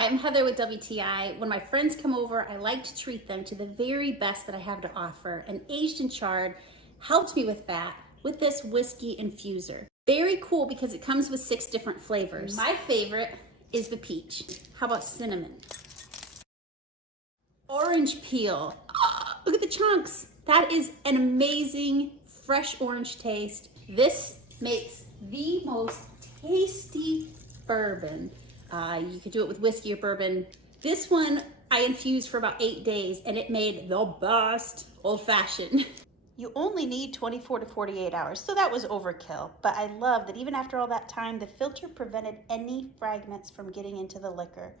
Hi, I'm Heather with WTI. When my friends come over, I like to treat them to the very best that I have to offer. And Aged and Charred helped me with that with this whiskey infuser. Very cool because it comes with 6 different flavors. My favorite is the peach. How about cinnamon? Orange peel. Oh, look at the chunks. That is an amazing fresh orange taste. This makes the most tasty bourbon. You could do it with whiskey or bourbon. This one I infused for about 8 days and it made the best old fashioned. You only need 24 to 48 hours, so that was overkill. But I love that even after all that time, the filter prevented any fragments from getting into the liquor.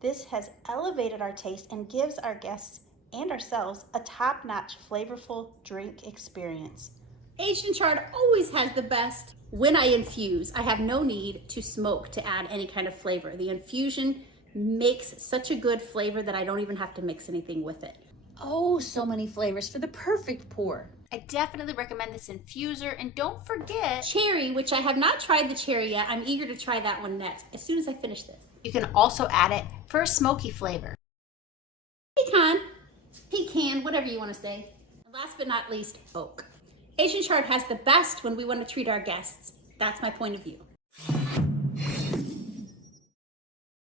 This has elevated our taste and gives our guests and ourselves a top-notch, flavorful drink experience. Aged and Charred always has the best. When I infuse, I have no need to smoke to add any kind of flavor. The infusion makes such a good flavor that I don't even have to mix anything with it. Oh, so many flavors for the perfect pour. I definitely recommend this infuser, and don't forget Cherry, which I have not tried the cherry yet. I'm eager to try that one next, as soon as I finish this. you can also add it for a smoky flavor. Pecan, whatever you want to say. And last but not least, oak. Aged and Charred has the best when we want to treat our guests. That's my point of view.